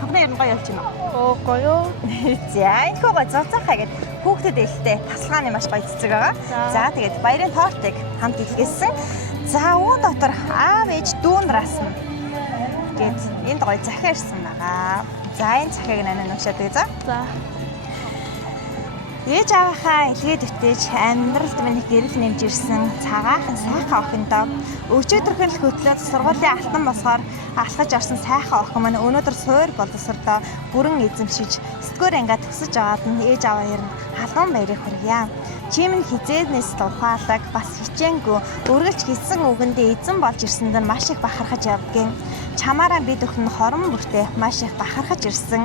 хавны ер нь гоё болж байна. Гоё. За энэ хөө гоё зовцоохаа гэд хүүхдэд ээлтэй тасалгааны маш гоё цэцэг байгаа. За тэгээд баярын тортыг хамт илгээсэн. За өө дотор аав ээж дүүн нараас нь гээд энд гоё захиа ирсэн байгаа. За энэ захиаг нанаа нушаад тэгээ за. За. Ээж аавынхаа илгээд өвтөж амьдралд минь гэрэл нэмж ирсэн цагаахан сайхан охиндоо өчигдөрхөн л хөтлөөд сургуулийн алтан босгоор алхаж орсон сайхан охин маань өнөөдөр суур боловсролоо бүрэн эзэмшиж сэтгүүр ангиа төгсөж аваад нь ээж аваа ярина халуун баярыг хүргье. Чим нь хизээнээс тухаалаг бас хичээнгүй үргэлж хэлсэн үгэндээ эзэн болж ирсэнд нь маш их бахархаж явдгийн. Чамаараа бид өхөн хорон бүртээ маш их бахархаж ирсэн.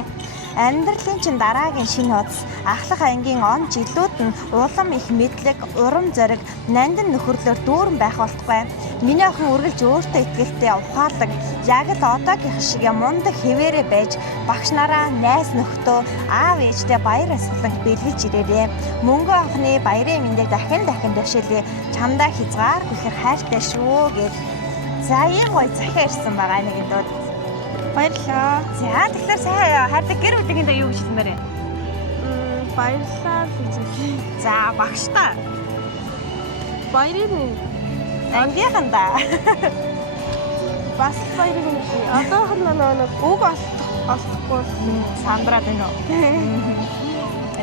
Амьдралын чин дараагийн шинэ удас ахлах ангийн он жилүүд нь улам их мэдлэг, урам зориг, нандин нөхөрлөөр дүүрэн байх болтугай. Миний охин үргэлж өөртөө итгэлтэй ухаалаг, яг л одоогийнх шиг мундаг хэвээрээ байж багш нараа, найз нөхдөө, аав ээжтэй баяр асгалан бэлгэлж ирээрээ. Мөнгө анхны баярын мэндийг дахин дэвшээлээ. Чамдаа хязгааргүй ихэр хайртай шүү гэж. За ийм гоё захиа ирсэн байгаа нэг дууд. Баярлалаа. За тэгэхээр сайн хайртай гэр бүлийнхэндээ юу гэж хэлмээр вэ? Баярлалаа гэж. За багштай. Баярын минь. Ангийнхандаа. Бас баярын минь. Одоох нь нэг үг олохгүй сандраад байна уу?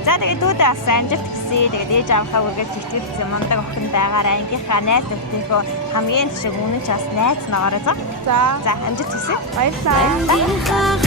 За тэгээд дүүдээ бас амжилт хүсье. Тэгээд ээж аавынхаа үргэлж итгэл мундаг охин байгаарай. Ангийнхаа найз нөхдийнхөө хамгийн шиг үнэн ч бас найз ногоорой. За амжилт хүсье. Баярлалаа.